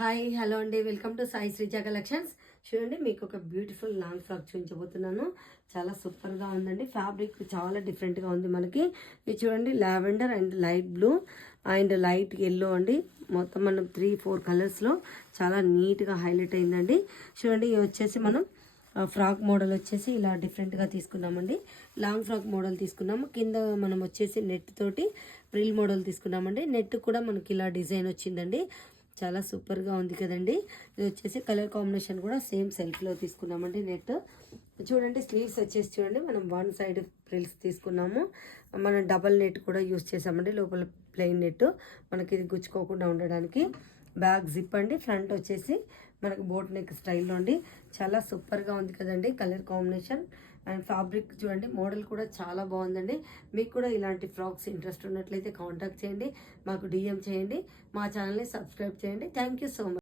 Hi hello అండి, welcome to Sai Sreeja collections. చూడండి, మీకు ఒక బ్యూటిఫుల్ లాంగ్ ఫ్రాక్ చూపించబోతున్నాను. చాలా సూపర్గా ఉందండి. ఫ్యాబ్రిక్ చాలా డిఫరెంట్గా ఉంది మనకి. ఇది చూడండి, lavender and light blue and light yellow అండి. మొత్తం మనం 3-4 కలర్స్లో చాలా నీట్గా హైలైట్ అయిందండి. చూడండి, ఇది వచ్చేసి మనం ఫ్రాక్ మోడల్ వచ్చేసి ఇలా డిఫరెంట్గా తీసుకున్నామండి. లాంగ్ ఫ్రాక్ మోడల్ తీసుకున్నాము. కింద మనం వచ్చేసి నెట్ తోటి ప్రిల్ మోడల్ తీసుకున్నామండి. నెట్ కూడా మనకి ఇలా డిజైన్ వచ్చిందండి. చాలా సూపర్గా ఉంది కదండి. ఇది వచ్చేసి కలర్ కాంబినేషన్ కూడా సేమ్ సెల్ఫ్లో తీసుకున్నామండి. నెట్ చూడండి, స్లీవ్స్ వచ్చేసి చూడండి, మనం వన్ సైడ్ ఫ్రిల్స్ తీసుకున్నాము. మనం డబల్ నెట్ కూడా యూస్ చేసామండి. లోపల ప్లెయిన్ నెట్ మనకి ఇది గుచ్చుకోకుండా ఉండడానికి. బ్యాక్ జిప్ అండి. ఫ్రంట్ వచ్చేసి మనకు బోట్ నెక్ స్టైల్లో అండి. చాలా సూపర్గా ఉంది కదండి కలర్ కాంబినేషన్. అండ్ ఫ్యాబ్రిక్ చూడండి, మోడల్ కూడా చాలా బాగుందండి. మీకు కూడా ఇలాంటి ఫ్రాక్స్ ఇంట్రెస్ట్ ఉన్నట్లయితే కాంటాక్ట్ చేయండి, మాకు డిఎం చేయండి, మా ఛానల్ని సబ్స్క్రైబ్ చేయండి. Thank you so much.